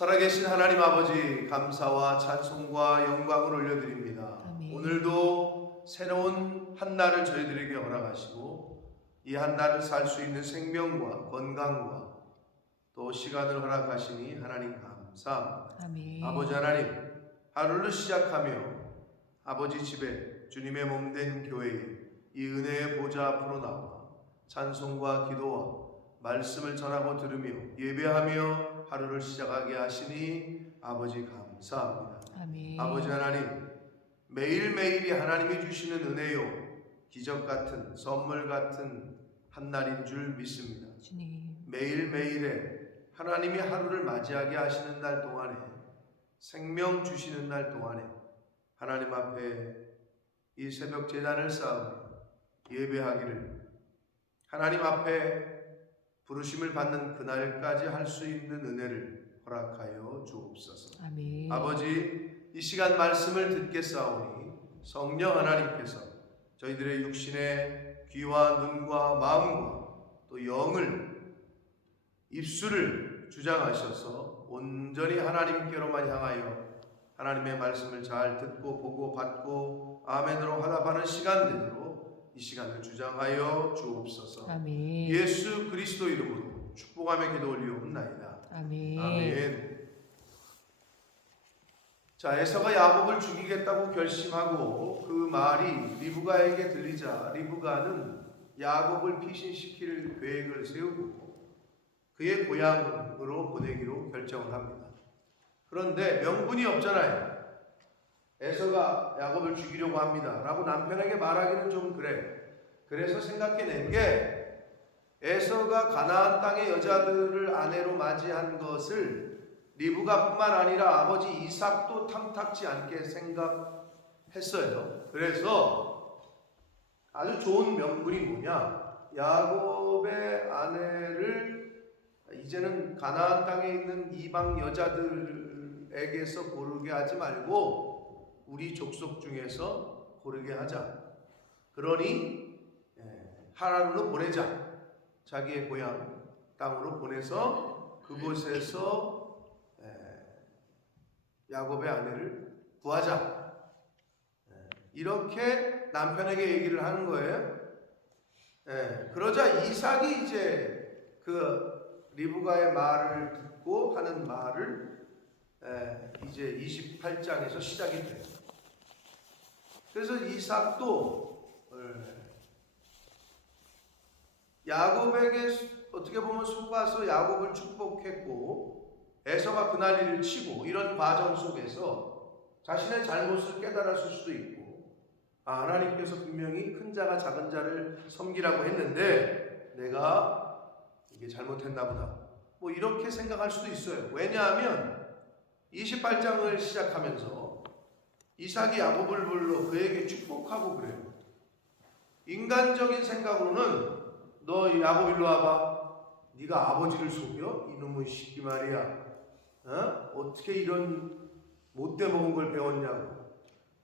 살아계신 하나님 아버지, 감사와 찬송과 영광을 올려드립니다. 아멘. 오늘도 새로운 한 날을 저희들에게 허락하시고 이 한 날을 살 수 있는 생명과 건강과 또 시간을 허락하시니 하나님 감사합니다. 아멘. 아버지 하나님, 하루를 시작하며 아버지 집에 주님의 몸된 교회에 이 은혜의 보좌 앞으로 나와 찬송과 기도와 말씀을 전하고 들으며 예배하며 하루를 시작하게 하시니 아버지 감사합니다. 아멘. 아버지 하나님, 매일매일이 하나님이 주시는 은혜요 기적 같은 선물 같은 한 날인 줄 믿습니다. 주님. 매일매일에 하나님이 하루를 맞이하게 하시는 날 동안에, 생명 주시는 날 동안에 하나님 앞에 이 새벽 제단을 쌓으며 예배하기를, 하나님 앞에 부르심을 받는 그날까지 할 수 있는 은혜를 허락하여 주옵소서. 아멘. 아버지, 이 시간 말씀을 듣겠사오니 성령 하나님께서 저희들의 육신의 귀와 눈과 마음과 또 영을, 입술을 주장하셔서 온전히 하나님께로만 향하여 하나님의 말씀을 잘 듣고 보고 받고 아멘으로 화답하는 시간 되도록 이 시간을 주장하여 주옵소서. 아멘. 예수 그리스도 이름으로 축복하며 기도 올리옵나이다. 아멘. 아멘. 자, 에서가 야곱을 죽이겠다고 결심하고 그 말이 리브가에게 들리자 리브가는 야곱을 피신시킬 계획을 세우고 그의 고향으로 보내기로 결정을 합니다. 그런데 명분이 없잖아요. 에서가 야곱을 죽이려고 합니다 라고 남편에게 말하기는 좀 그래. 그래서 생각해낸 게, 에서가 가나안 땅의 여자들을 아내로 맞이한 것을 리브가뿐만 아니라 아버지 이삭도 탐탁지 않게 생각했어요. 그래서 아주 좋은 명분이 뭐냐, 야곱의 아내를 이제는 가나안 땅에 있는 이방 여자들에게서 고르게 하지 말고 우리 족속 중에서 고르게 하자. 그러니 하란으로 보내자. 자기의 고향 땅으로 보내서 그곳에서 야곱의 아내를 구하자. 이렇게 남편에게 얘기를 하는 거예요. 그러자 이삭이 이제 그 리브가의 말을 듣고 하는 말을 이제 28장에서 시작이 돼요. 그래서 이삭도 야곱에게 어떻게 보면 속아서 야곱을 축복했고, 에서가 그날리를 치고, 이런 과정 속에서 자신의 잘못을 깨달았을 수도 있고, 하나님께서 분명히 큰 자가 작은 자를 섬기라고 했는데 내가 이게 잘못했나 보다, 뭐 이렇게 생각할 수도 있어요. 왜냐하면 28장을 시작하면서 이삭이 야곱을 불러 그에게 축복하고 그래요. 인간적인 생각으로는 너 야곱 일로 와봐. 네가 아버지를 속여? 이놈의 시끼 말이야. 어떻게 이런 못돼 먹은 걸 배웠냐고.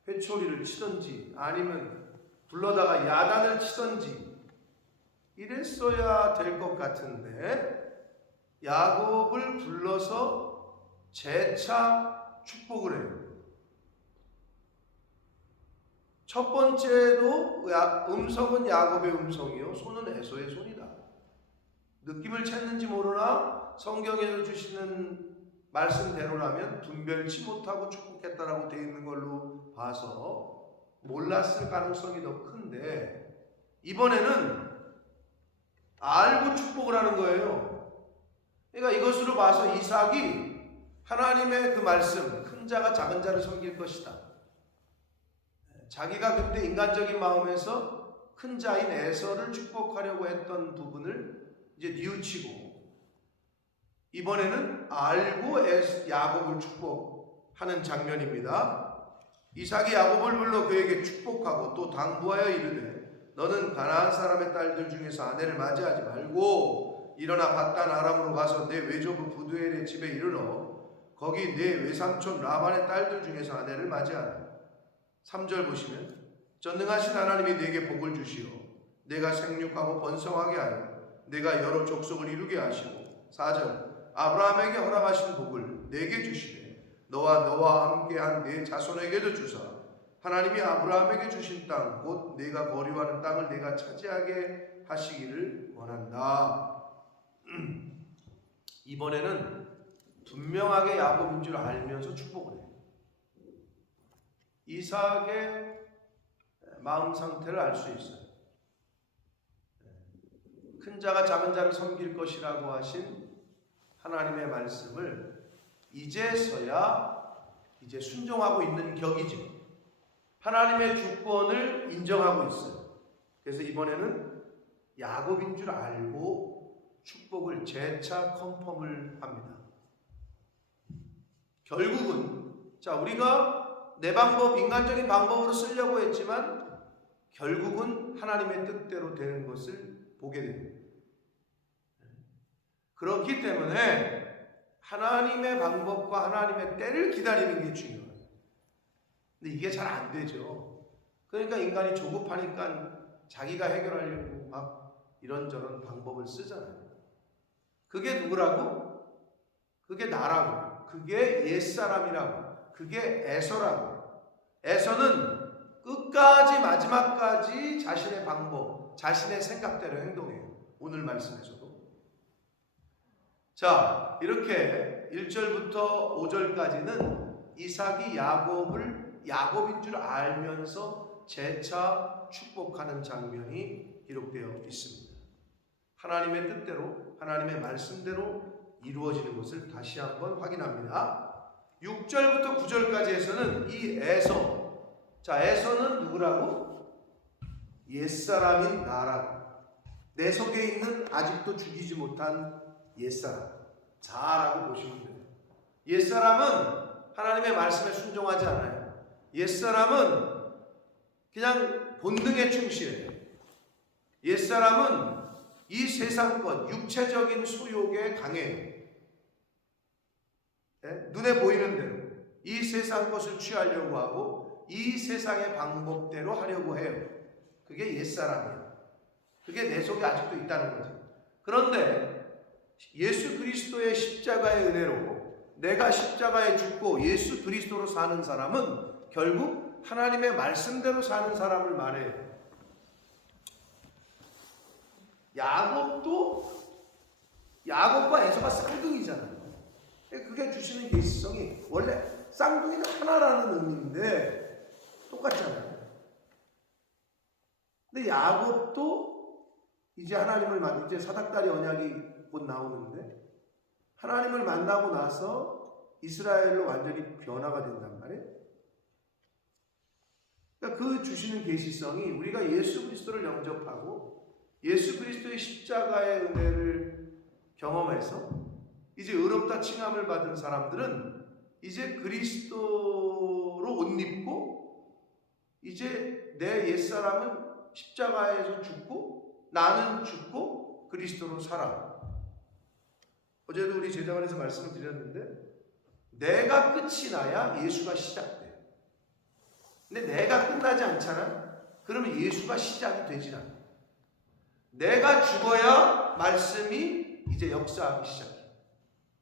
회초리를 치던지 아니면 불러다가 야단을 치던지 이랬어야 될 것 같은데 야곱을 불러서 재차 축복을 해요. 첫 번째도 음성은 야곱의 음성이요 손은 에서의 손이다. 느낌을 챘는지 모르나 성경에서 주시는 말씀대로라면 분별치 못하고 축복했다라고 되어 있는 걸로 봐서 몰랐을 가능성이 더 큰데, 이번에는 알고 축복을 하는 거예요. 그러니까 이것으로 봐서 이삭이 하나님의 그 말씀, 큰 자가 작은 자를 섬길 것이다, 자기가 그때 인간적인 마음에서 큰 자인 에서를 축복하려고 했던 부분을 이제 뉘우치고 이번에는 알고 야곱을 축복하는 장면입니다. 이삭이 야곱을 불러 그에게 축복하고 또 당부하여 이르되 너는 가나안 사람의 딸들 중에서 아내를 맞이하지 말고 일어나 밧단 아람으로 가서 내 외조부 부두엘의 집에 이르러 거기 내 외삼촌 라반의 딸들 중에서 아내를 맞이하라. 3절 보시면 전능하신 하나님이 내게 복을 주시오 내가 생육하고 번성하게 하여 내가 여러 족속을 이루게 하시고, 4절 아브라함에게 허락하신 복을 내게 주시되 너와 함께한 네 자손에게도 주사 하나님이 아브라함에게 주신 땅 곧 네가 거류하는 땅을 네가 차지하게 하시기를 원한다. 이번에는 분명하게 야곱인 줄 알면서 축복을 해요. 이삭의 마음 상태를 알 수 있어요. 큰 자가 작은 자를 섬길 것이라고 하신 하나님의 말씀을 이제서야 이제 순종하고 있는 격이죠. 하나님의 주권을 인정하고 있어요. 그래서 이번에는 야곱인 줄 알고 축복을 재차 컨펌을 합니다. 결국은 우리가 내 방법, 인간적인 방법으로 쓰려고 했지만 결국은 하나님의 뜻대로 되는 것을 보게 됩니다. 그렇기 때문에 하나님의 방법과 하나님의 때를 기다리는 게 중요해요. 근데 이게 잘 안 되죠. 그러니까 인간이 조급하니까 자기가 해결하려고 막 이런저런 방법을 쓰잖아요. 그게 누구라고? 그게 나라고. 그게 옛사람이라고. 그게 에서라고. 에서는 끝까지 마지막까지 자신의 방법, 자신의 생각대로 행동해요. 오늘 말씀에서도. 자, 이렇게 1절부터 5절까지는 이삭이 야곱인 줄 알면서 재차 축복하는 장면이 기록되어 있습니다. 하나님의 뜻대로, 하나님의 말씀대로 이루어지는 것을 다시 한번 확인합니다. 6절부터 9절까지에서는 이 에서, 에서는 누구라고? 옛사람인 나라고. 내 속에 있는 아직도 죽이지 못한 옛사람, 자라고 보시면 돼요. 옛사람은 하나님의 말씀에 순종하지 않아요. 옛사람은 그냥 본능에 충실해요. 옛사람은 이 세상 것, 육체적인 소욕에 강해요. 네? 눈에 보이는 대로 이 세상 것을 취하려고 하고 이 세상의 방법대로 하려고 해요. 그게 옛사람이에요. 그게 내 속에 아직도 있다는 거죠. 그런데 예수 그리스도의 십자가의 은혜로 내가 십자가에 죽고 예수 그리스도로 사는 사람은 결국 하나님의 말씀대로 사는 사람을 말해요. 야곱과 에서가 쌍둥이잖아요. 그게 주시는 계시성이 원래 쌍둥이가 하나라는 의미인데 똑같잖아요. 근데 야곱도 이제 하나님을 만나, 이제 사닥다리 언약이 곧 나오는데 하나님을 만나고 나서 이스라엘로 완전히 변화가 된단 말이에요. 그러니까 그 주시는 계시성이 우리가 예수 그리스도를 영접하고 예수 그리스도의 십자가의 은혜를 경험해서 이제 의롭다 칭함을 받은 사람들은 이제 그리스도로 옷 입고 이제 내 옛사람은 십자가에서 죽고 나는 죽고 그리스도로 살아. 어제도 우리 제자반에서 말씀을 드렸는데 내가 끝이 나야 예수가 시작돼. 근데 내가 끝나지 않잖아. 그러면 예수가 시작이 되질 않아. 내가 죽어야 말씀이 이제 역사하기 시작해.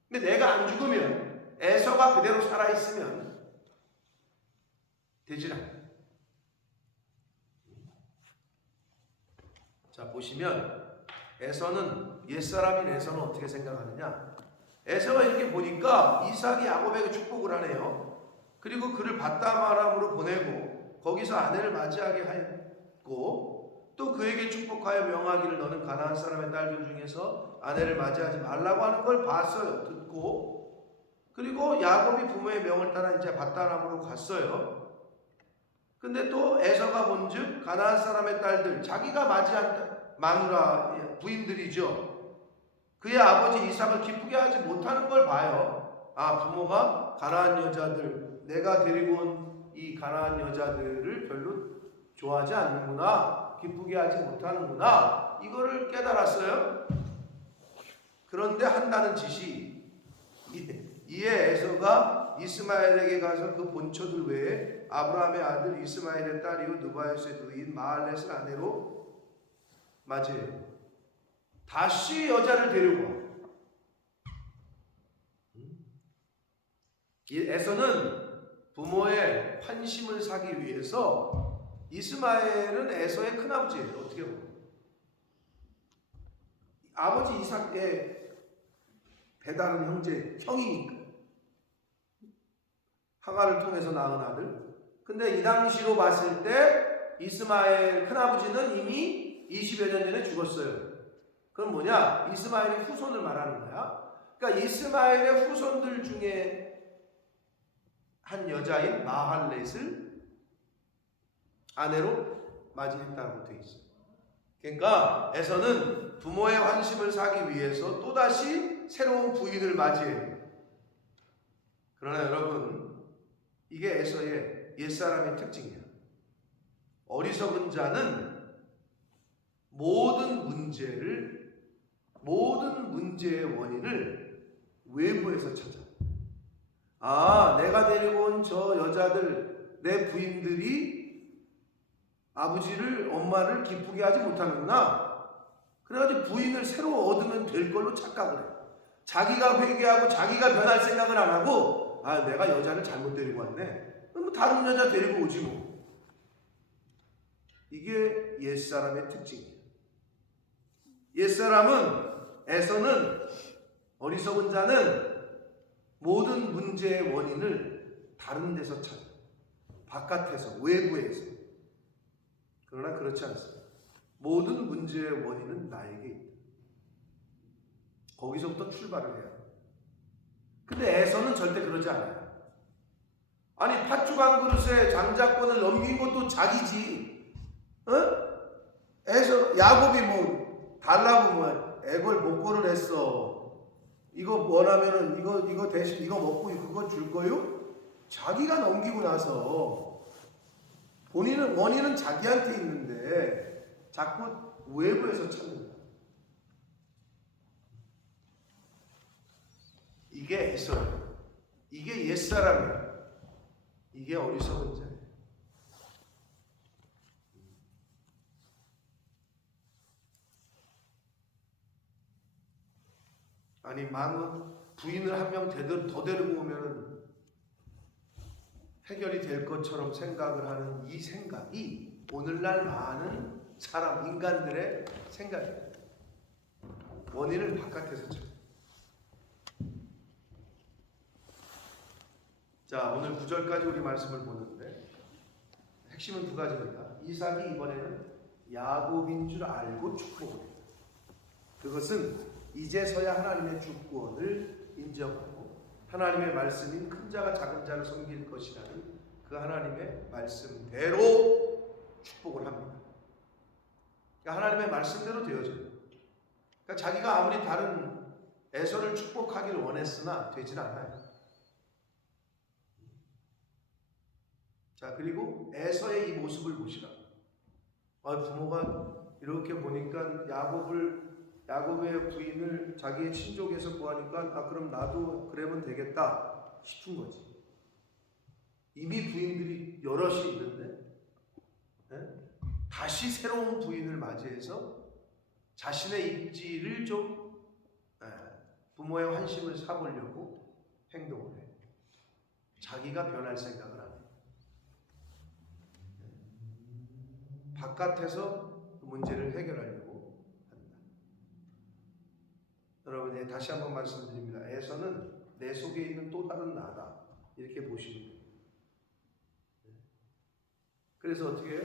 근데 내가 안 죽으면 에서가 그대로 살아있으면 되질 않아. 자, 보시면 옛사람인 에서는 어떻게 생각하느냐? 에서가 이렇게 보니까 이삭이 야곱에게 축복을 하네요. 그리고 그를 바다마람으로 보내고 거기서 아내를 맞이하게 하였고 또 그에게 축복하여 명하기를 너는 가나안 사람의 딸들 중에서 아내를 맞이하지 말라고 하는 걸 봤어요. 듣고. 그리고 야곱이 부모의 명을 따라 이제 바다람으로 갔어요. 근데 또 에서가 본즉 가나안 사람의 딸들, 자기가 맞이한 마누라 부인들이죠. 그의 아버지 이삭을 기쁘게 하지 못하는 걸 봐요. 아, 부모가 가나안 여자들, 내가 데리고 온 이 가나안 여자들을 별로 좋아하지 않는구나, 기쁘게 하지 못하는구나, 이거를 깨달았어요. 그런데 한다는 짓이, 이에 에서가 이스마엘에게 가서 그 본처들 외에 아브라함의 아들 이스마엘의 딸이요 느바요스의 누이인 마할렛을 아내로 맞이해요. 다시 여자를 데리고 와. 이 에서는 부모의 환심을 사기 위해서 이스마엘은 에서의 큰아버지예요. 어떻게 보면 아버지 이삭의 배다른 형이니까 하갈을 통해서 낳은 아들. 근데 이 당시로 봤을 때 이스마엘 큰아버지는 이미 20여 년 전에 죽었어요. 그럼 뭐냐? 이스마엘의 후손을 말하는 거야. 그러니까 이스마엘의 후손들 중에 한 여자인 마할렛을 아내로 맞이했다고 되어 있어요. 그러니까 에서는 부모의 환심을 사기 위해서 또다시 새로운 부인을 맞이해요. 그러나 여러분, 이게 에서의 옛사람의 특징이야. 어리석은 자는 모든 문제의 원인을 외부에서 찾아. 내가 데리고 온 저 여자들, 내 부인들이 아버지를, 엄마를 기쁘게 하지 못하는구나. 그래가지고 부인을 새로 얻으면 될 걸로 착각을 해. 자기가 회개하고 자기가 변할 생각을 안 하고, 내가 여자를 잘못 데리고 왔네. 그럼 다른 여자 데리고 오지 뭐. 이게 옛사람의 특징이에요. 에서는 어리석은 자는 모든 문제의 원인을 다른 데서 찾아. 바깥에서, 외부에서. 그러나 그렇지 않습니다. 모든 문제의 원인은 나에게 있다. 거기서부터 출발을 해요. 근데 에서는 절대 그러지 않아요. 아니, 팥죽 한 그릇에 장자권을 넘긴 것도 자기지. 야곱이 뭐 달라고 뭐 애걸 목걸을 했어. 이거 원하면은 이거 대신 이거 먹고 그거 줄 거요? 자기가 넘기고 나서 원인은 자기한테 있는데 자꾸 외부에서 찾는다. 이게 에서예요. 이게 옛사람이에요. 이게 어리석은 자예요. 아니, 부인을 한 명 더 데리고 오면은 해결이 될 것처럼 생각을 하는 이 생각이 오늘날 많은 인간들의 생각이에요. 원인을 바깥에서 찾아. 자, 오늘 9절까지 우리 말씀을 보는데 핵심은 두 가지입니다. 이삭이 이번에는 야곱인 줄 알고 축복을 해요. 그것은 이제서야 하나님의 주권을 인정하고 하나님의 말씀인 큰 자가 작은 자를 섬길 것이라는 그 하나님의 말씀대로 축복을 합니다. 그러니까 하나님의 말씀대로 되어져요. 그러니까 자기가 아무리 다른 에서를 축복하기를 원했으나 되질 않아요. 자, 그리고 에서의 이 모습을 보시라. 부모가 이렇게 보니까 야곱의 부인을 자기의 친족에서 구하니까 그럼 나도 그러면 되겠다 싶은 거지. 이미 부인들이 여럿이 있는데 다시 새로운 부인을 맞이해서 자신의 입지를 좀 부모의 환심을 사보려고 행동을 해. 자기가 변할 생각을 안 해. 바깥에서 그 문제를 해결하려고 한다. 여러분, 다시 한번 말씀드립니다. 에서는 내 속에 있는 또 다른 나다. 이렇게 보시면 돼요. 그래서 어떻게 해요?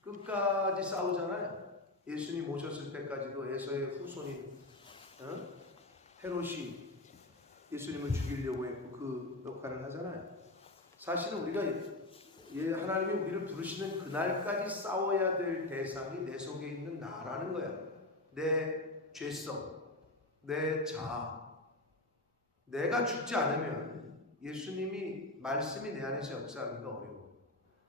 끝까지 싸우잖아요. 예수님 오셨을 때까지도 에서의 후손이 헤롯이 예수님을 죽이려고 했고 그 역할을 하잖아요. 사실은 우리가 하나님이 우리를 부르시는 그날까지 싸워야 될 대상이 내 속에 있는 나라는 거야. 내 죄성, 내 자아. 내가 죽지 않으면 예수님이 말씀이 내 안에서 역사하기가 어려워.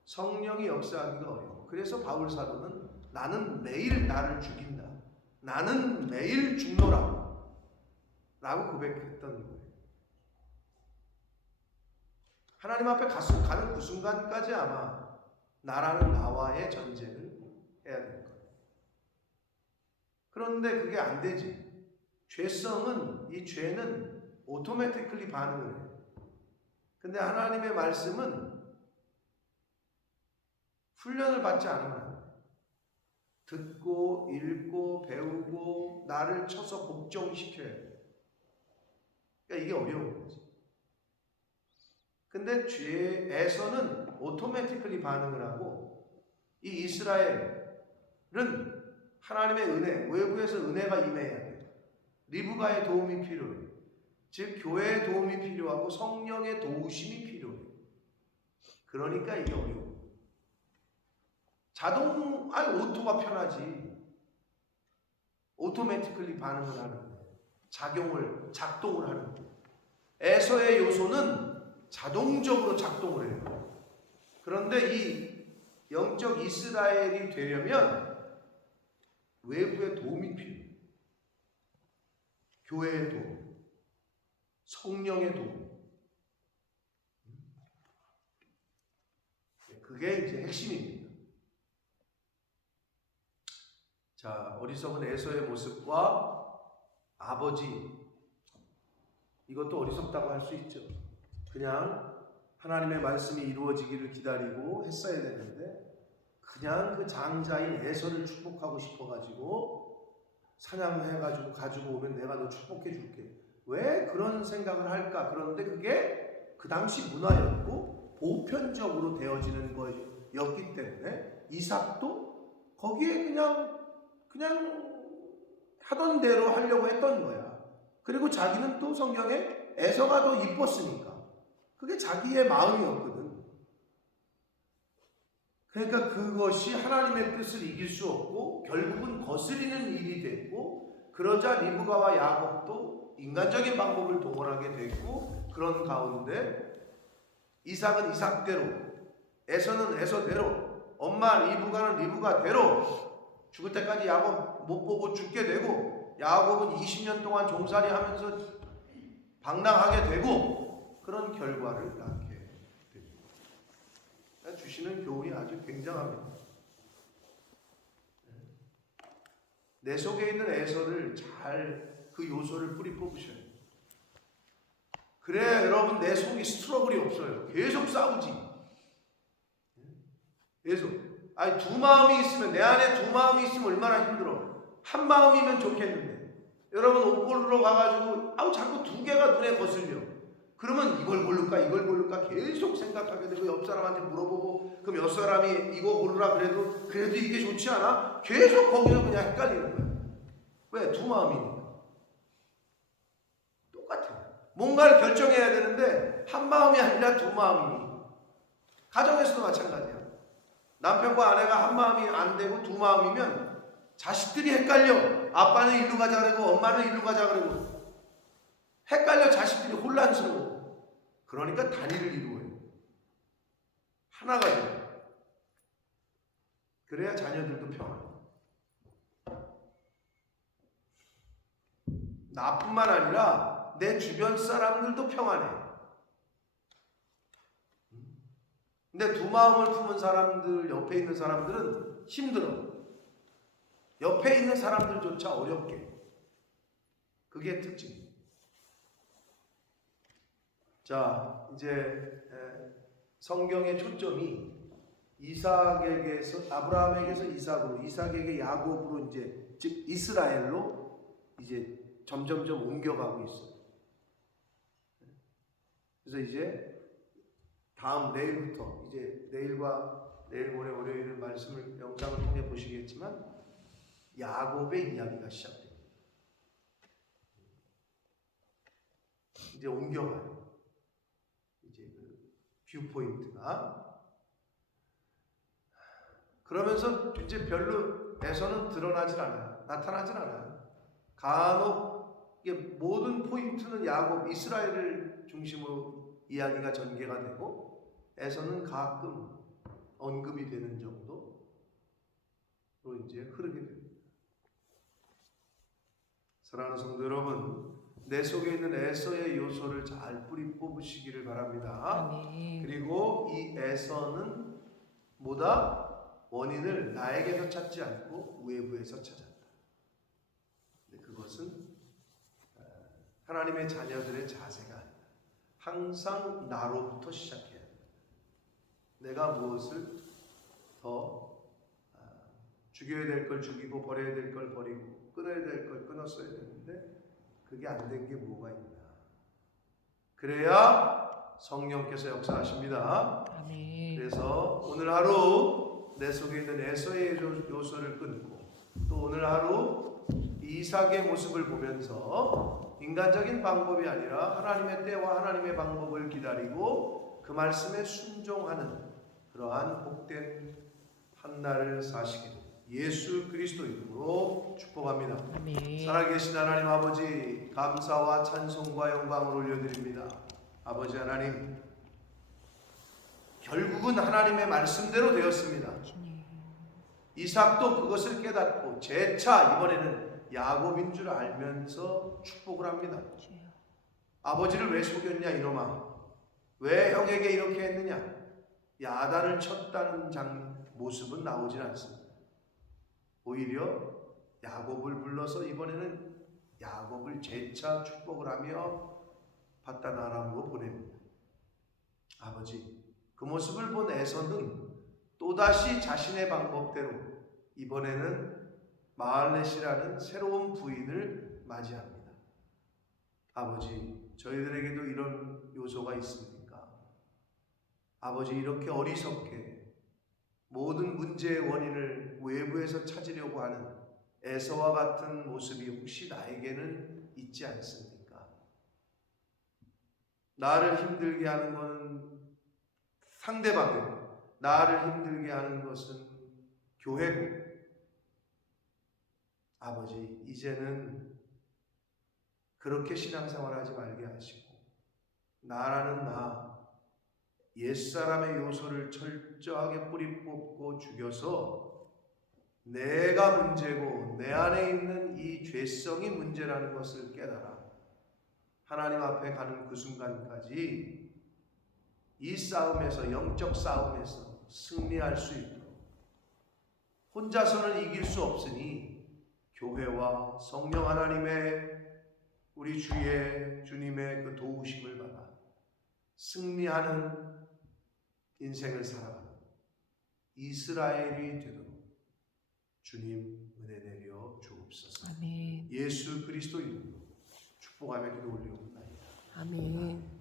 성령이 역사하기가 어려워. 그래서 바울 사도는 나는 매일 나를 죽인다. 나는 매일 죽노라. 라고 고백했던 거예요. 하나님 앞에 가는 그 순간까지 아마 나라는 나와의 전쟁을 해야 될 거예요. 그런데 그게 안 되지. 이 죄는 오토매티클리 반응을 해요. 근데 하나님의 말씀은 훈련을 받지 않으면 안 돼. 듣고 읽고 배우고 나를 쳐서 복종시켜야 돼. 그러니까 이게 어려운 거지. 근데 죄에서는 오토매티컬리 반응을 하고, 이 이스라엘은 하나님의 은혜, 외부에서 은혜가 임해야 돼. 리브가의 도움이 필요해. 즉 교회의 도움이 필요하고 성령의 도우심이 필요해. 그러니까 이게 어려워. 오토가 편하지. 오토매티컬리 반응을 하는 거예요. 작동을 하는 거예요. 에서의 요소는 자동적으로 작동을 해요. 그런데 이 영적 이스라엘이 되려면 외부의 도움이 필요해요. 교회의 도움, 성령의 도움. 그게 이제 핵심입니다. 자, 어리석은 에서의 모습과 아버지, 이것도 어리석다고 할 수 있죠. 그냥 하나님의 말씀이 이루어지기를 기다리고 했어야 되는데, 그냥 그 장자인 에서를 축복하고 싶어가지고 사냥해가지고 가지고 오면 내가 너 축복해 줄게. 왜 그런 생각을 할까? 그런데 그게 그 당시 문화였고 보편적으로 되어지는 거였기 때문에 이삭도 거기에 그냥 하던 대로 하려고 했던 거야. 그리고 자기는 또 성경에 에서가 더 이뻤으니까 그게 자기의 마음이었거든. 그러니까 그것이 하나님의 뜻을 이길 수 없고 결국은 거스리는 일이 됐고, 그러자 리브가와 야곱도 인간적인 방법을 동원하게 됐고, 그런 가운데 이삭은 이삭대로, 에서는 에서대로, 엄마 리브가는 리브가대로 죽을 때까지 야곱 못 보고 죽게 되고, 야곱은 20년 동안 종살이 하면서 방랑하게 되고, 그런 결과를 낳게 됩니다. 주시는 교훈이 아주 굉장합니다. 내 속에 있는 에서를 잘 그 요소를 뿌리 뽑으셔야 돼요. 그래 여러분, 내 속이 스트러글이 없어요. 계속 싸우지. 계속. 아니, 두 마음이 있으면, 내 안에 두 마음이 있으면 얼마나 힘들어. 한 마음이면 좋겠는데, 여러분 옷 고르러 가가지고 자꾸 두 개가 눈에 거슬려. 그러면 이걸 고를까 계속 생각하게 되고, 옆 사람한테 물어보고, 그럼 옆 사람이 이거 고르라 그래도 이게 좋지 않아? 계속 거기서 그냥 헷갈리는 거야. 왜? 두 마음이니까. 똑같아. 뭔가를 결정해야 되는데 한 마음이 아니라 두 마음이니. 가정에서도 마찬가지야. 남편과 아내가 한 마음이 안 되고 두 마음이면 자식들이 헷갈려. 아빠는 일로 가자 그러고 엄마는 일로 가자 그러고 헷갈려. 자식들이 혼란스러워. 그러니까 단일을 이루어요. 하나가 돼요. 그래야 자녀들도 평안해요. 나뿐만 아니라 내 주변 사람들도 평안해. 근데 두 마음을 품은 사람들, 옆에 있는 사람들은 힘들어. 옆에 있는 사람들조차 어렵게. 그게 특징이에요. 자, 이제 성경의 초점이 이삭에게서, 아브라함에게서 이삭으로, 이삭에게 야곱으로, 이제 즉 이스라엘로 이제 점점점 옮겨가고 있어요. 그래서 이제 다음 내일부터, 이제 내일과 내일 모레 월요일 말씀을 영상을 통해 보시겠지만 야곱의 이야기가 시작됩니다. 이제 옮겨가요. 이제 그 뷰포인트가. 그러면서 이제 별로 에서는 드러나질 않아요. 나타나질 않아요. 간혹 이게 모든 포인트는 야곱, 이스라엘을 중심으로 이야기가 전개가 되고, 에서는 가끔 언급이 되는 정도로 이제 흐르게 됩니다. 사랑하는 성도 여러분, 내 속에 있는 에서의 요소를 잘 뿌리 뽑으시기를 바랍니다. 아멘. 그리고 이 에서는 뭐다? 원인을 나에게서 찾지 않고 외부에서 찾았다. 그것은 하나님의 자녀들의 자세가 아니다. 항상 나로부터 시작해야 돼. 내가 무엇을 더 죽여야 될 걸 죽이고 버려야 될 걸 버리고 끊어야 될 걸 끊었어야 되는데 그게 안 된 게 뭐가 있나. 그래야 성령께서 역사하십니다. 아멘. 그래서 오늘 하루 내 속에 있는 에서의 요소를 끊고 또 오늘 하루 이삭의 모습을 보면서 인간적인 방법이 아니라 하나님의 때와 하나님의 방법을 기다리고 그 말씀에 순종하는 그러한 복된 한 날을 사시기를 예수 그리스도 이름으로 축복합니다. 아멘. 살아계신 하나님 아버지, 감사와 찬송과 영광을 올려드립니다. 아버지 하나님, 결국은 하나님의 말씀대로 되었습니다. 이삭도 그것을 깨닫고 재차 이번에는 야곱인 줄 알면서 축복을 합니다. 아버지를 왜 속였냐 이놈아, 왜 형에게 이렇게 했느냐, 야단을 쳤다는 모습은 나오질 않습니다. 오히려 야곱을 불러서 이번에는 야곱을 재차 축복을 하며 바단 아람으로 보냅니다. 아버지, 그 모습을 본 에서는 또다시 자신의 방법대로 이번에는 마할렛이라는 새로운 부인을 맞이합니다. 아버지, 저희들에게도 이런 요소가 있습니까? 아버지, 이렇게 어리석게 모든 문제의 원인을 외부에서 찾으려고 하는 에서와 같은 모습이 혹시 나에게는 있지 않습니까? 나를 힘들게 하는 것은 상대방이고 나를 힘들게 하는 것은 교회고, 아버지, 이제는 그렇게 신앙생활하지 말게 하시고 나라는 나, 옛사람의 요소를 철저하게 뿌리 뽑고 죽여서 내가 문제고 내 안에 있는 이 죄성이 문제라는 것을 깨달아 하나님 앞에 가는 그 순간까지 이 싸움에서, 영적 싸움에서 승리할 수 있도록, 혼자서는 이길 수 없으니 교회와 성령 하나님의 우리 주의 주님의 그 도우심을 받아 승리하는 인생을 살아가는 이스라엘이 되도록 주님 은혜 내려 주옵소서. 아멘. 예수 그리스도 이름으로 축복하며 기도 올리옵나이다. 아멘.